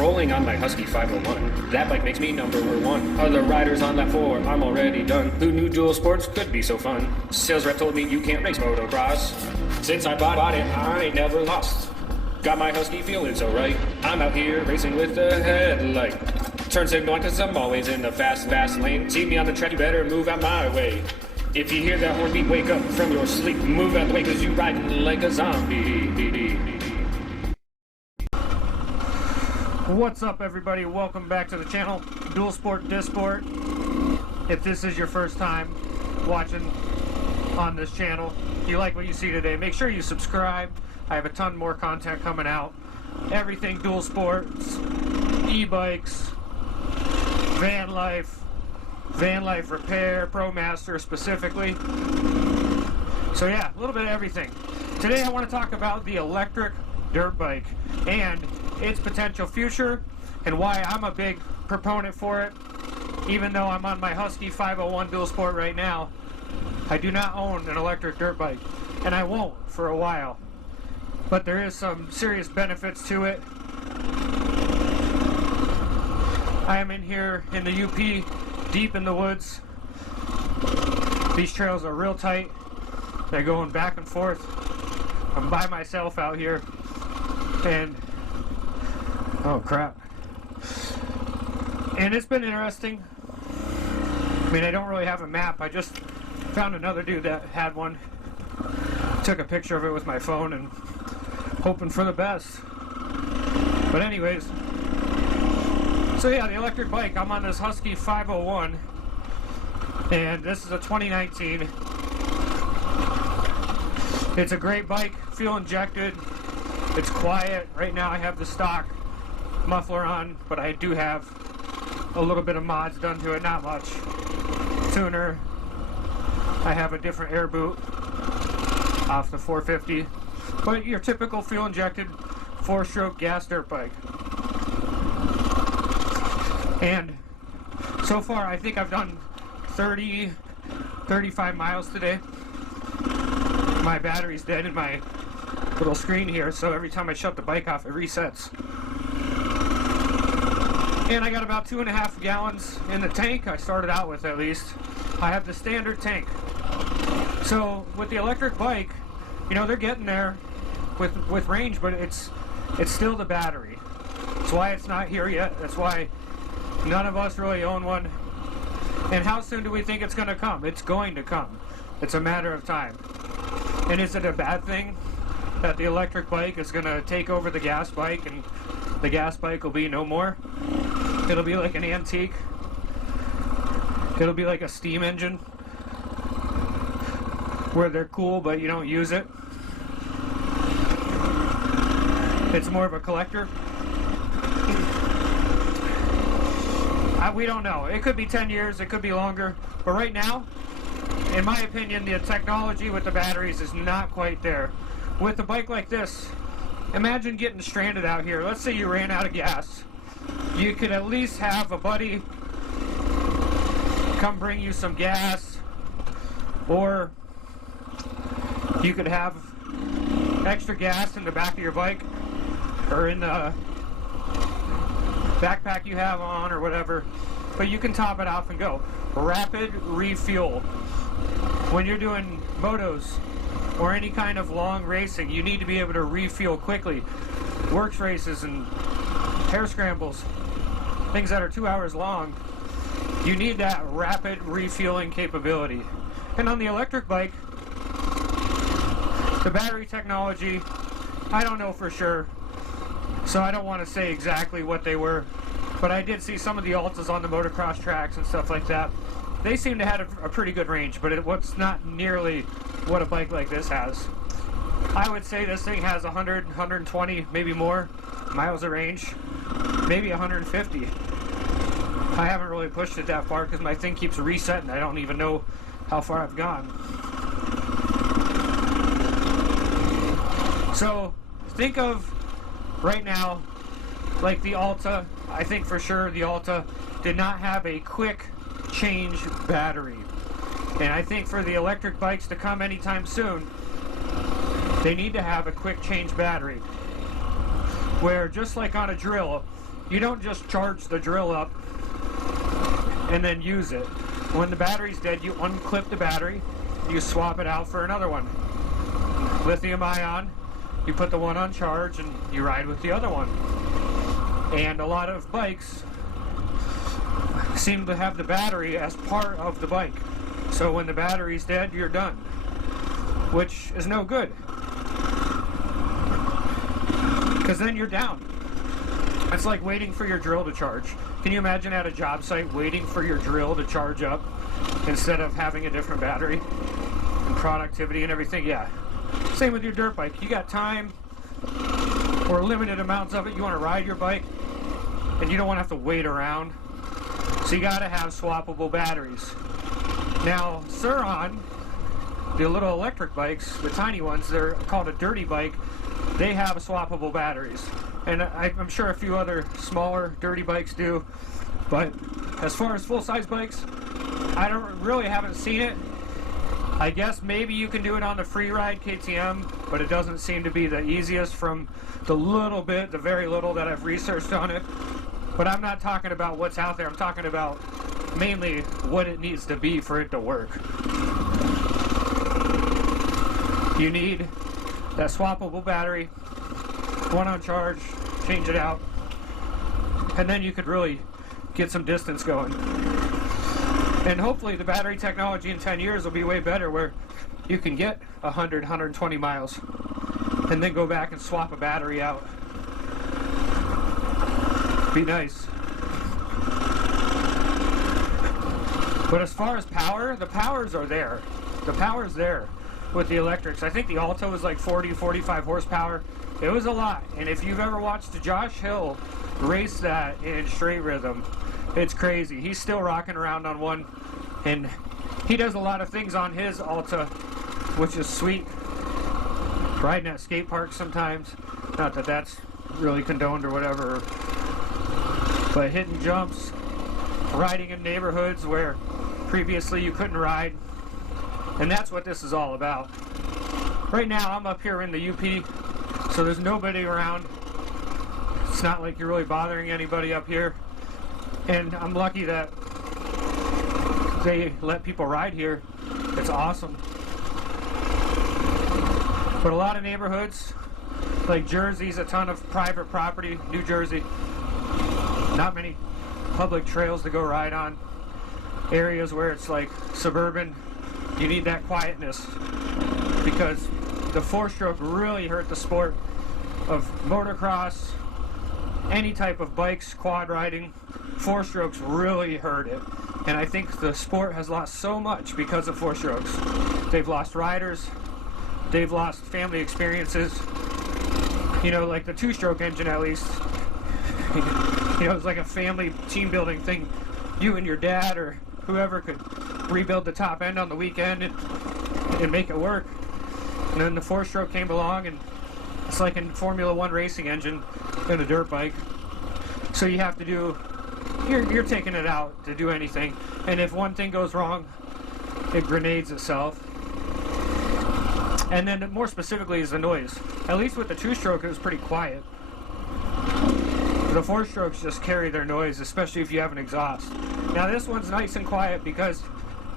rolling on my Husky 501. That bike makes me number one. Other riders on lap 4, I'm already done. Who knew dual sports could be so fun? Sales rep told me you can't race motocross. Since I bought it, I ain't never lost. Got my Husky feeling so right. I'm out here racing with the headlight. Turn signal on 'cause I'm always in the fast lane. See me on the track, you better move out my way. If you hear that horn beat, wake up from your sleep. Move out the way 'cause you riding like a zombie. What's up, everybody? Welcome back to the channel, Dualsport Disport. If this is your first time watching on this channel, if you like what you see today, make sure you subscribe. I have a ton more content coming out. Everything dual sports, e-bikes, van life repair, ProMaster specifically. So yeah, a little bit of everything. Today I want to talk about the electric dirt bike and its potential future and why I'm a big proponent for it. Even though I'm on my Husky 501 Dualsport right now, I do not own an electric dirt bike, and I won't for a while. But there is some serious benefits to it. I am in here in the UP, deep in the woods. These trails are real tight. They're going back and forth. I'm by myself out here, and oh crap. And it's been interesting. I mean, I don't really have a map. I just found another dude that had one. Took a picture of it with my phone and hoping for the best. But anyways, so yeah, the electric bike. I'm on this Husky 501, and this is a 2019. It's a great bike, fuel injected. It's quiet. Right now I have the stock muffler on, but I do have a little bit of mods done to it, not much. Tuner. I have a different air boot off the 450, but your typical fuel injected 4-stroke gas dirt bike. And so far I think I've done 35 miles today. My battery's dead in my little screen here, so every time I shut the bike off it resets. And I got about 2.5 gallons in the tank. I started out with, at least. I have the standard tank. So with the electric bike, you know, they're getting there with range, but it's still the battery. That's why it's not here yet. That's why none of us really own one. And how soon do we think it's going to come? It's going to come. It's a matter of time. And is it a bad thing that the electric bike is going to take over the gas bike and the gas bike will be no more? It'll be like an antique. It'll be like a steam engine where they're cool but you don't use it. It's more of a collector. We don't know. It could be 10 years, it could be longer. But right now, in my opinion, the technology with the batteries is not quite there. With a bike like this, imagine getting stranded out here. Let's say you ran out of gas. You could at least have a buddy come bring you some gas, or you could have extra gas in the back of your bike or in the backpack you have on or whatever, but you can top it off and go. Rapid refuel. When you're doing motos or any kind of long racing, you need to be able to refuel quickly. Works races and hair scrambles, things that are 2 hours long, you need that rapid refueling capability. And on the electric bike, the battery technology, I don't know for sure, so I don't want to say exactly what they were, but I did see some of the Altas on the motocross tracks and stuff like that. They seem to have a pretty good range, but it's not nearly what a bike like this has. I would say this thing has 100, 120, maybe more miles of range, maybe 150. I haven't really pushed it that far because my thing keeps resetting. I don't even know how far I've gone. So think of right now like the Alta. I think for sure the Alta did not have a quick change battery, and I think for the electric bikes to come anytime soon, they need to have a quick change battery, where just like on a drill, you don't just charge the drill up and then use it. When the battery's dead, you unclip the battery, you swap it out for another one. Lithium ion, you put the one on charge and you ride with the other one. And a lot of bikes seem to have the battery as part of the bike. So when the battery's dead, you're done, which is no good, because then you're down. It's like waiting for your drill to charge. Can you imagine at a job site waiting for your drill to charge up instead of having a different battery? And productivity and everything, yeah. Same with your dirt bike. You got time or limited amounts of it. You want to ride your bike and you don't want to have to wait around. So you got to have swappable batteries. Now, Suron, the little electric bikes, the tiny ones, they're called a dirty bike. They have swappable batteries. And I'm sure a few other smaller dirty bikes do. But as far as full-size bikes, I haven't seen it. I guess maybe you can do it on the Freeride KTM, but it doesn't seem to be the easiest from the very little that I've researched on it. But I'm not talking about what's out there. I'm talking about mainly what it needs to be for it to work. You need that swappable battery, one on charge, change it out, and then you could really get some distance going. And hopefully the battery technology in 10 years will be way better, where you can get 100, 120 miles and then go back and swap a battery out. Be nice. But as far as power, the powers are there. The power's there with the electrics. I think the Alto was like 40, 45 horsepower. It was a lot. And if you've ever watched Josh Hill race that in straight rhythm, it's crazy. He's still rocking around on one, and he does a lot of things on his Alta, which is sweet. Riding at skate parks sometimes. Not that that's really condoned or whatever. But hitting jumps, riding in neighborhoods where previously you couldn't ride. And that's what this is all about. Right now I'm up here in the UP, so there's nobody around. It's not like you're really bothering anybody up here. And I'm lucky that they let people ride here. It's awesome. But a lot of neighborhoods, like Jersey's a ton of private property, New Jersey. Not many public trails to go ride on. Areas where it's like suburban, you need that quietness, because the four-stroke really hurt the sport of motocross, any type of bikes, quad riding. Four-strokes really hurt it. And I think the sport has lost so much because of four-strokes. They've lost riders, they've lost family experiences. You know, like the two-stroke engine at least. You know, it's like a family team building thing. You and your dad or whoever could rebuild the top end on the weekend and make it work. And then the four-stroke came along, and it's like a Formula One racing engine in a dirt bike. So you have to do, you're taking it out to do anything. And if one thing goes wrong, it grenades itself. And then more specifically is the noise. At least with the two-stroke, it was pretty quiet. The four-strokes just carry their noise, especially if you have an exhaust. Now this one's nice and quiet because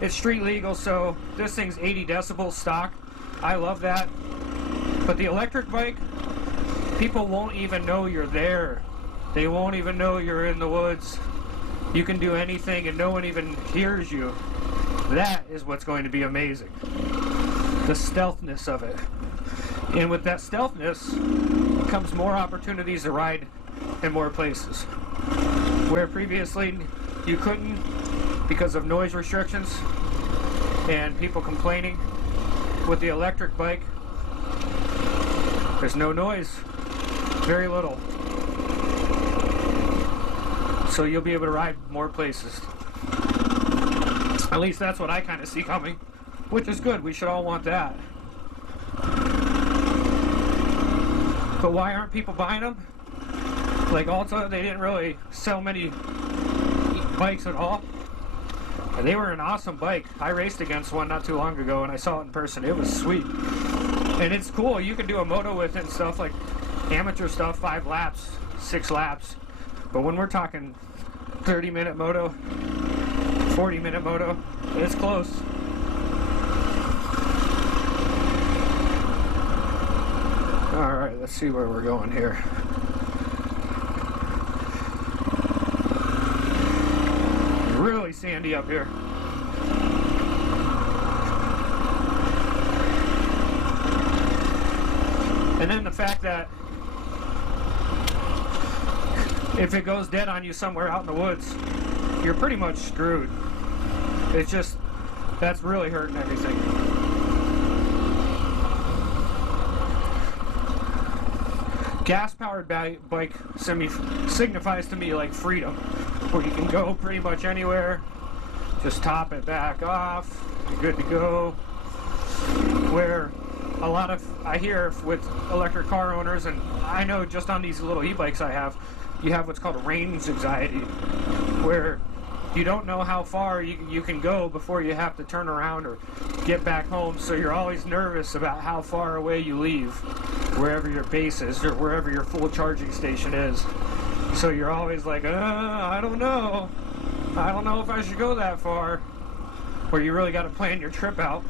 it's street legal, so this thing's 80 decibels stock. I love that. But the electric bike, people won't even know you're there. They won't even know you're in the woods. You can do anything and no one even hears you. That is what's going to be amazing. The stealthness of it. And with that stealthness comes more opportunities to ride in more places. Where previously you couldn't because of noise restrictions and people complaining. With the electric bike, there's no noise, very little. So you'll be able to ride more places. At least that's what I kind of see coming, which is good. We should all want that. But why aren't people buying them? Like Alta, they didn't really sell many bikes at all. And they were an awesome bike. I raced against one not too long ago and I saw it in person. It was sweet. And it's cool. You can do a moto with it and stuff, like amateur stuff, 5 laps, 6 laps. But when we're talking 30-minute moto, 40-minute moto, it's close. Alright, let's see where we're going here. Really sandy up here. And then the fact that if it goes dead on you somewhere out in the woods, you're pretty much screwed. It's just, that's really hurting everything. Gas-powered bike signifies to me like freedom, where you can go pretty much anywhere, just top it back off, you're good to go. Where a lot of, I hear with electric car owners, and I know just on these little e-bikes I have, you have what's called a range anxiety, where you don't know how far you can go before you have to turn around or get back home, so you're always nervous about how far away you leave, wherever your base is or wherever your full charging station is. So you're always like, I don't know if I should go that far. Where you really got to plan your trip out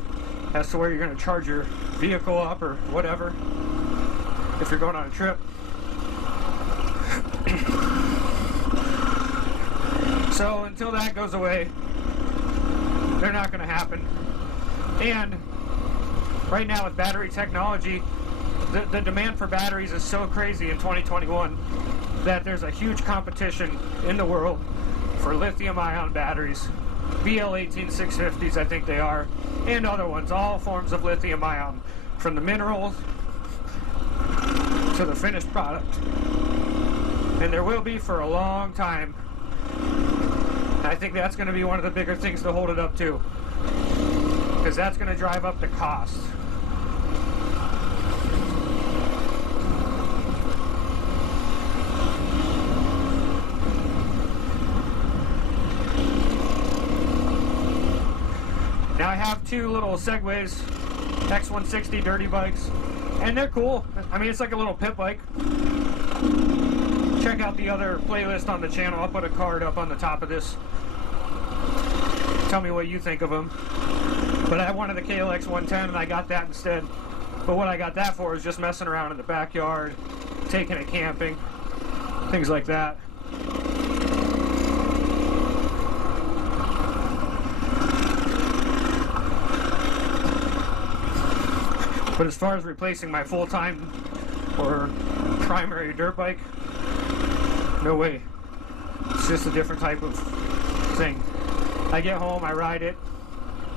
as to where you're going to charge your vehicle up or whatever if you're going on a trip. So until that goes away, they're not going to happen. And right now with battery technology, the demand for batteries is so crazy in 2021 that there's a huge competition in the world for lithium-ion batteries. BL18 650s, I think they are, and other ones, all forms of lithium-ion, from the minerals to the finished product. And there will be for a long time. I think that's going to be one of the bigger things to hold it up to, because that's going to drive up the cost. Now I have two little Segways, X160 dirty bikes, and they're cool. I mean, it's like a little pit bike. Check out the other playlist on the channel. I'll put a card up on the top of this. Tell me what you think of them. But I wanted the KLX 110 and I got that instead. But what I got that for is just messing around in the backyard, taking it camping, things like that. But as far as replacing my full-time or primary dirt bike, no way. It's just a different type of thing. I get home, I ride it,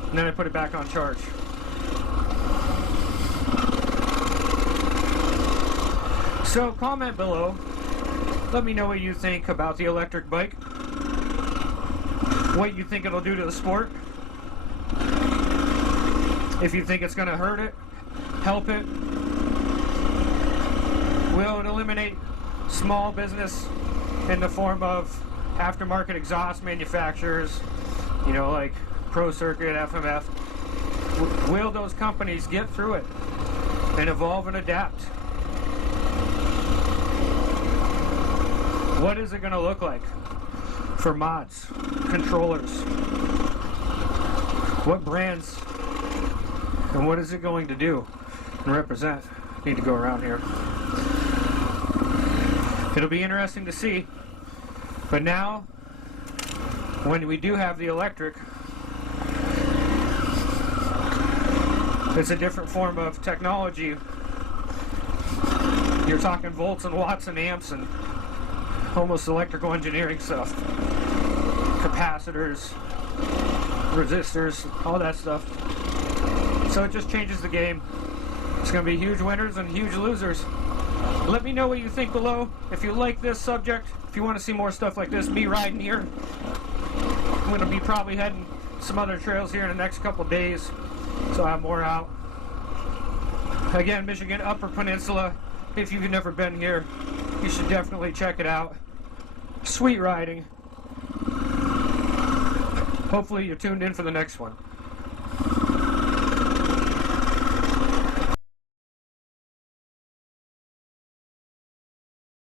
and then I put it back on charge. So comment below. Let me know what you think about the electric bike. What you think it'll do to the sport. If you think it's going to hurt it, help it. Will it eliminate small business in the form of aftermarket exhaust manufacturers, you know, like Pro Circuit, FMF? Will those companies get through it and evolve and adapt? What is it going to look like for mods, controllers? What brands and what is it going to do and represent? Need to go around here. It'll be interesting to see. But now, when we do have the electric, it's a different form of technology. You're talking volts and watts and amps and almost electrical engineering stuff. Capacitors, resistors, all that stuff. So it just changes the game. It's going to be huge winners and huge losers. Let me know what you think below. If you like this subject, if you want to see more stuff like this, me riding here. I'm going to be probably heading some other trails here in the next couple days, so I have more out. Again, Michigan, Upper Peninsula. If you've never been here, you should definitely check it out. Sweet riding. Hopefully you're tuned in for the next one.